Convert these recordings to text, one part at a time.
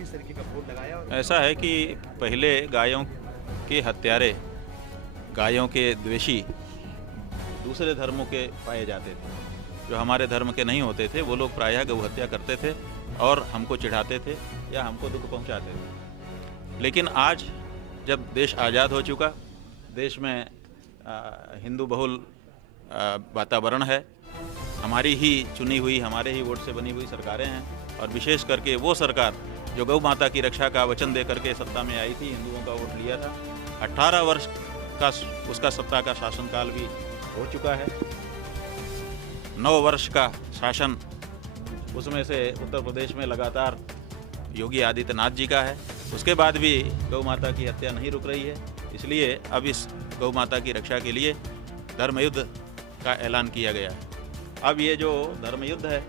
किस तरीके का बोर्ड लगाया? और ऐसा है कि पहले गायों के हत्यारे, गायों के द्वेषी दूसरे धर्मों के पाए जाते थे। जो हमारे धर्म के नहीं होते थे वो लोग प्रायः गौ हत्या करते थे और हमको चिढ़ाते थे या हमको दुख पहुंचाते थे। लेकिन आज जब देश आज़ाद हो चुका, देश में हिंदू बहुल वातावरण है, हमारी ही चुनी हुई, हमारे ही वोट से बनी हुई सरकारें हैं, और विशेष करके वो सरकार जो गौ माता की रक्षा का वचन दे करके सत्ता में आई थी, हिंदुओं का वोट लिया था। 18 वर्ष का उसका सत्ता का शासनकाल भी हो चुका है। 9 वर्ष का शासन उसमें से उत्तर प्रदेश में लगातार योगी आदित्यनाथ जी का है। उसके बाद भी गौ माता की हत्या नहीं रुक रही है। इसलिए अब इस गौ माता की रक्षा के लिए धर्मयुद्ध का ऐलान किया गया है। अब ये जो धर्मयुद्ध है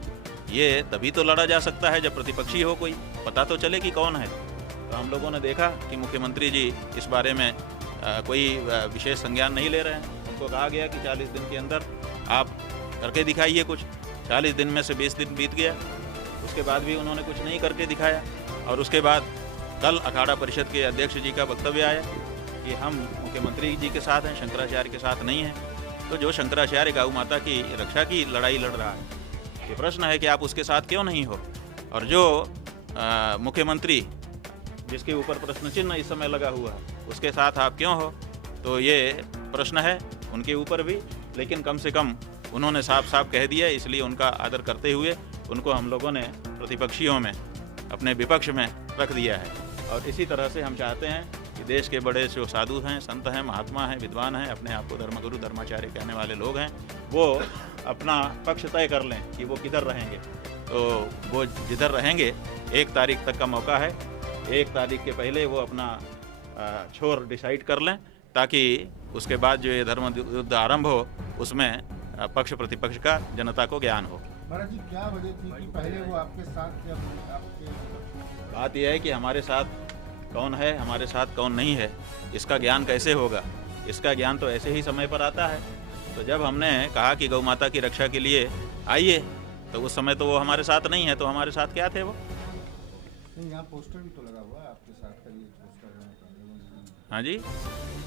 ये तभी तो लड़ा जा सकता है जब प्रतिपक्षी हो कोई, पता तो चले कि कौन है। तो हम लोगों ने देखा कि मुख्यमंत्री जी इस बारे में कोई विशेष संज्ञान नहीं ले रहे हैं। उनको कहा गया कि 40 दिन के अंदर आप करके दिखाइए कुछ। 40 दिन में से 20 दिन बीत गया, उसके बाद भी उन्होंने कुछ नहीं करके दिखाया। और उसके बाद कल अखाड़ा परिषद के अध्यक्ष जी का वक्तव्य आया कि हम मुख्यमंत्री जी के साथ हैं, शंकराचार्य के साथ नहीं हैं। तो जो शंकराचार्य गौ माता की रक्षा की लड़ाई लड़ रहा है, ये प्रश्न है कि आप उसके साथ क्यों नहीं हो। और जो मुख्यमंत्री जिसके ऊपर प्रश्न चिन्ह इस समय लगा हुआ है, उसके साथ आप क्यों हो। तो ये प्रश्न है उनके ऊपर भी, लेकिन कम से कम उन्होंने साफ साफ कह दिया, इसलिए उनका आदर करते हुए उनको हम लोगों ने प्रतिपक्षियों में, अपने विपक्ष में रख दिया है। और इसी तरह से हम चाहते हैं कि देश के बड़े जो साधु हैं, संत हैं, महात्मा हैं, विद्वान हैं, अपने आप को धर्मगुरु धर्माचार्य कहने वाले लोग हैं, वो अपना पक्ष तय कर लें कि वो किधर रहेंगे। तो वो जिधर रहेंगे 1 तारीख तक का मौका है। 1 तारीख के पहले वो अपना छोर डिसाइड कर लें, ताकि उसके बाद जो ये धर्म युद्ध आरंभ हो उसमें पक्ष प्रतिपक्ष का जनता को ज्ञान हो। महाराज जी, क्या वजह थी कि पहले वो आपके साथ थे, आपके? बात यह है कि हमारे साथ कौन है, हमारे साथ कौन नहीं है, इसका ज्ञान कैसे होगा। इसका ज्ञान तो ऐसे ही समय पर आता है। तो जब हमने कहा कि गौ माता की रक्षा के लिए आइए, तो उस समय तो वो हमारे साथ नहीं है। तो हमारे साथ क्या थे वो? यहाँ पोस्टर भी तो लगा हुआ है आपके साथ का, ये पोस्टर है। हाँ जी,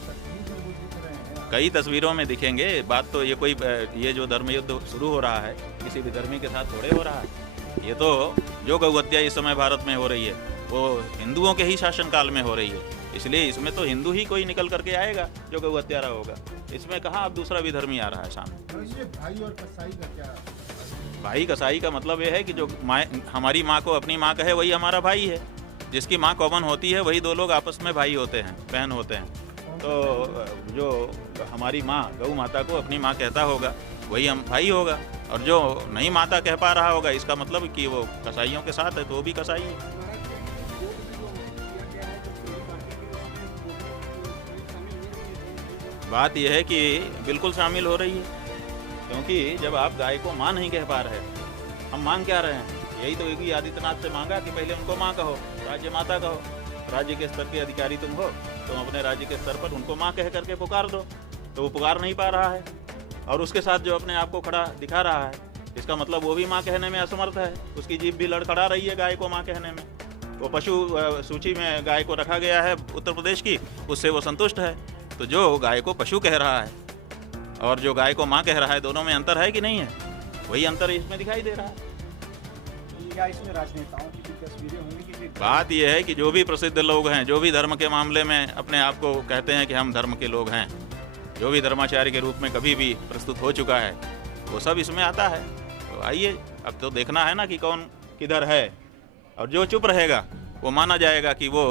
तस्वीर में वो दिख रहे हैं। कई तस्वीरों में दिखेंगे। बात तो ये कोई, ये जो धर्मयुद्ध शुरू हो रहा है किसी भी धर्मी के साथ थोड़े हो रहा है। ये तो जो गौ हत्या इस समय भारत में हो रही है वो हिंदुओं के ही शासनकाल में हो रही है। इसलिए इसमें तो हिंदू ही कोई निकल करके आएगा जो गौ हत्यारा होगा। इसमें कहाँ अब दूसरा भी धर्मी आ रहा है सामने। भाई और कसाई का क्या? भाई कसाई का मतलब ये है कि जो हमारी माँ को अपनी माँ कहे वही हमारा भाई है। जिसकी माँ कॉमन होती है वही 2 लोग आपस में भाई होते हैं, बहन होते हैं। तो जो हमारी माँ गौ माता को अपनी माँ कहता होगा वही हम भाई होगा। और जो नहीं माता कह पा रहा होगा, इसका मतलब कि वो कसाईयों के साथ है, तो वो भी कसाई है। बात यह है कि बिल्कुल शामिल हो रही है, क्योंकि जब आप गाय को माँ नहीं कह पा रहे, हम मांग क्या रहे हैं? यही तो योगी आदित्यनाथ से मांगा कि पहले उनको माँ कहो, राज्य माता कहो। राज्य के स्तर के अधिकारी तुम हो, तुम अपने राज्य के स्तर पर उनको माँ कह करके पुकार दो। तो वो पुकार नहीं पा रहा है, और उसके साथ जो अपने आप को खड़ा दिखा रहा है, इसका मतलब वो भी माँ कहने में असमर्थ है। उसकी जीभ भी लड़खड़ा रही है गाय को माँ कहने में। वो पशु सूची में गाय को रखा गया है उत्तर प्रदेश की, उससे वो संतुष्ट है। तो जो गाय को पशु कह रहा है और जो गाय को माँ कह रहा है, दोनों में अंतर है कि नहीं है? वही अंतर इसमें दिखाई दे रहा है। क्या इसमें राजनेताओं की भी तस्वीरें होंगी कि बात यह है कि जो भी प्रसिद्ध लोग हैं, जो भी धर्म के मामले में अपने आप को कहते हैं कि हम धर्म के लोग हैं, जो भी धर्माचार्य के रूप में कभी भी प्रस्तुत हो चुका है, वो सब इसमें आता है। तो आइए, अब तो देखना है ना कि कौन किधर है, और जो चुप रहेगा वो माना जाएगा कि वो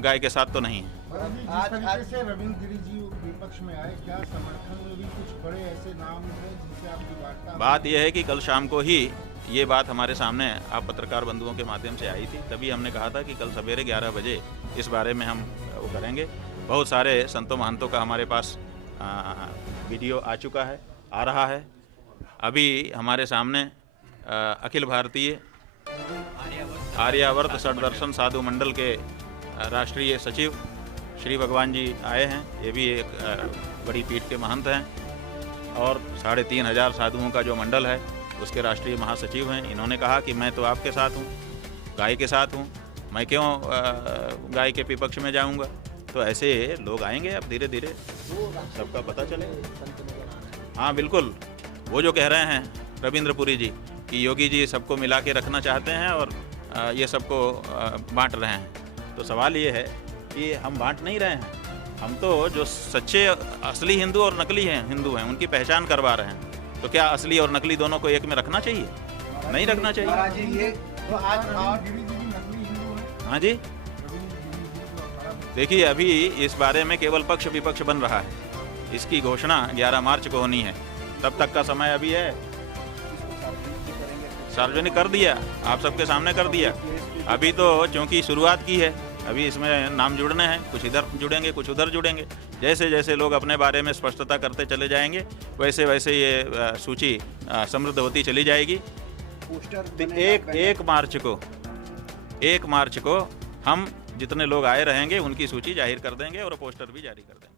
गाय के साथ तो नहीं है। जिस तरीके से रविंद्र गिरी जी विपक्ष में आए, क्या समर्थन में भी कुछ बड़े ऐसे नाम हैं जिनसे आपकी वार्ता? बात यह है कि कल शाम को ही ये बात हमारे सामने आप पत्रकार बंधुओं के माध्यम से आई थी, तभी हमने कहा था कि कल सवेरे 11 बजे इस बारे में हम वो करेंगे। बहुत सारे संतों महंतों का हमारे पास वीडियो आ चुका है, आ रहा है। अभी हमारे सामने अखिल भारतीय आर्यावर्त षड्दर्शन साधु मंडल के राष्ट्रीय सचिव श्री भगवान जी आए हैं। ये भी एक बड़ी पीठ के महंत हैं, और 3500 साधुओं का जो मंडल है उसके राष्ट्रीय महासचिव हैं। इन्होंने कहा कि मैं तो आपके साथ हूँ, गाय के साथ हूँ, मैं क्यों गाय के विपक्ष में जाऊंगा। तो ऐसे लोग आएंगे अब धीरे धीरे, सबका पता चलेगा। हाँ बिल्कुल, वो जो कह रहे हैं रविंद्रपुरी जी कि योगी जी सबको मिला के रखना चाहते हैं और ये सबको बांट रहे हैं, तो सवाल ये है कि हम बांट नहीं रहे हैं। हम तो जो सच्चे असली हिंदू और नकली हैं हिंदू हैं उनकी पहचान करवा रहे हैं। तो क्या असली और नकली दोनों को एक में रखना चाहिए? नहीं रखना चाहिए। महाराज जी ये तो आज गिरी जी भी नकली हिंदू हैं। हाँ जी, देखिए अभी इस बारे में केवल पक्ष विपक्ष बन रहा है। इसकी घोषणा 11 मार्च को होनी है, तब तक का समय अभी है। सार्वजनिक कर दिया, आप सबके सामने कर दिया। अभी तो चूंकि शुरुआत की है, अभी इसमें नाम जुड़ने हैं, कुछ इधर जुड़ेंगे कुछ उधर जुड़ेंगे। जैसे जैसे लोग अपने बारे में स्पष्टता करते चले जाएंगे वैसे वैसे ये सूची समृद्ध होती चली जाएगी। पोस्टर एक मार्च को हम जितने लोग आए रहेंगे उनकी सूची जाहिर कर देंगे और पोस्टर भी जारी कर देंगे।